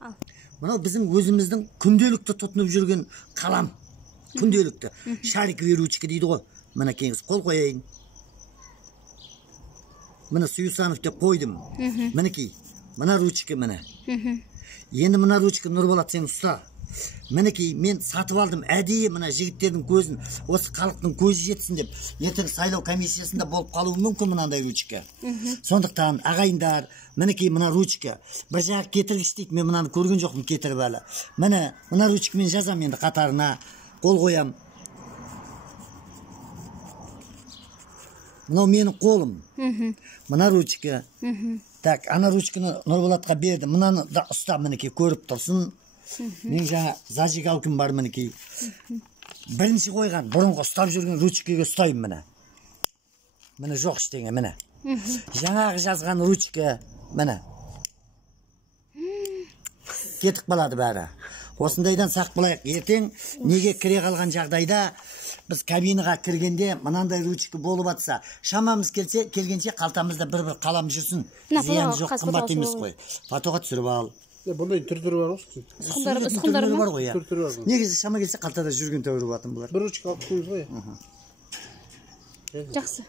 Ал. Мынау біздің өзіміздің күнделікті тұтынып жүрген қалам. Күнделікті. Шариковый ручка дейді ғой. Мына кеңіз қол қояйын. Мына Сюсанов деп қойдым. Мінекей. Мына ручка міне. Енді мына ручка Нұрболат сен ұста. Мінекей мен сатып алдым әдейі мына жігіттердің көзін, осы халықтың көзі жетсін деп. Ертең сайлау комиссиясында болып қалуы мүмкін мынандай ручка. Сондықтан ағайындар, мінекей мына ручка. Бір жағы кетіргіш дейді, мен мынаны көрген жоқпын кетіріп әлі. Мына ручкамен жазам енді қатарына, қол қоям. Мынау менің қолым. Мына ручка. Так, ана ручканы Нұрболатқа берді. Мынаны да ұста мінекей көріп тұрсын. Мен жаңа зажигалкам бар мінекей. Бірінші қойған, бұрынғы ұстап жүрген ручкаға ұстаймын міне. Міне жоқ ештеңе міне. Жаңағы жазған ручка міне. Кетіп қалады бәрі. Осындайдан сақ болайық. Ертең неге кіре қалған жағдайда біз кабинаға кіргенде мынандай ручка болып атса, шамамыз келгенше қалтамызда бір қалам жүрсін. Зиян жоқ, қымбат емес қой. Фотоға түсіріп ал. Бұндай түр-түрі бар ғой. Сұқындары бар ғой. Түр-түрі бар ғой. Негізі шама келсе қалтада жүрген тәуірі батын бұлар. Бір ручка алып қойыңыз ғой. Жақсы.